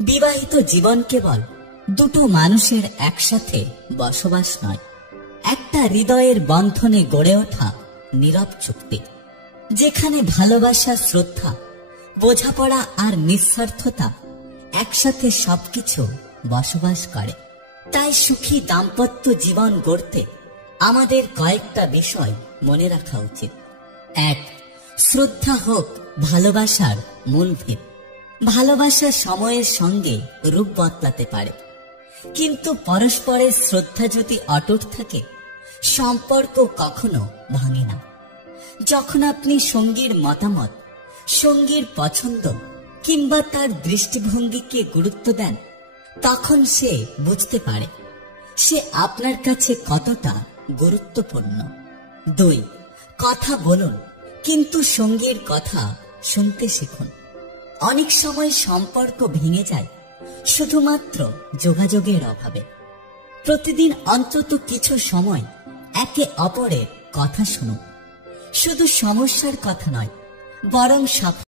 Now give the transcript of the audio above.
বিবাহিত জীবন কেবল দুটো মানুষের একসাথে বসবাস নয়, একটা হৃদয়ের বন্ধনে গড়ে ওঠা নীরব চুক্তি, যেখানে ভালোবাসা, শ্রদ্ধা, বোঝাপড়া আর নিঃস্বার্থতা একসাথে সবকিছু বসবাস করে। তাই সুখী দাম্পত্য জীবন গড়তে আমাদের কয়েকটা বিষয় মনে রাখা উচিত। 1. শ্রদ্ধা হোক ভালোবাসার মূল ভিত। ভালোবাসা সময়ের সঙ্গে রূপ বদলাতে পারে, কিন্তু পরস্পরের শ্রদ্ধা যদি অটুট থাকে, সম্পর্ক কখনো ভাঙে না। যখন আপনি সঙ্গীর মতামত, সঙ্গীর পছন্দ কিংবা তার দৃষ্টিভঙ্গিকে গুরুত্ব দেন, তখন সে বুঝতে পারে সে আপনার কাছে কতটা গুরুত্বপূর্ণ। 2. কথা বলুন, কিন্তু সঙ্গীর কথা শুনতে শিখুন। অনেক সময় সম্পর্ক ভেঙে যায় শুধুমাত্র যোগাযোগের অভাবে। প্রতিদিন অন্তত কিছু সময় একে অপরের কথা শুনুন। শুধু সমস্যার কথা নয়, বরং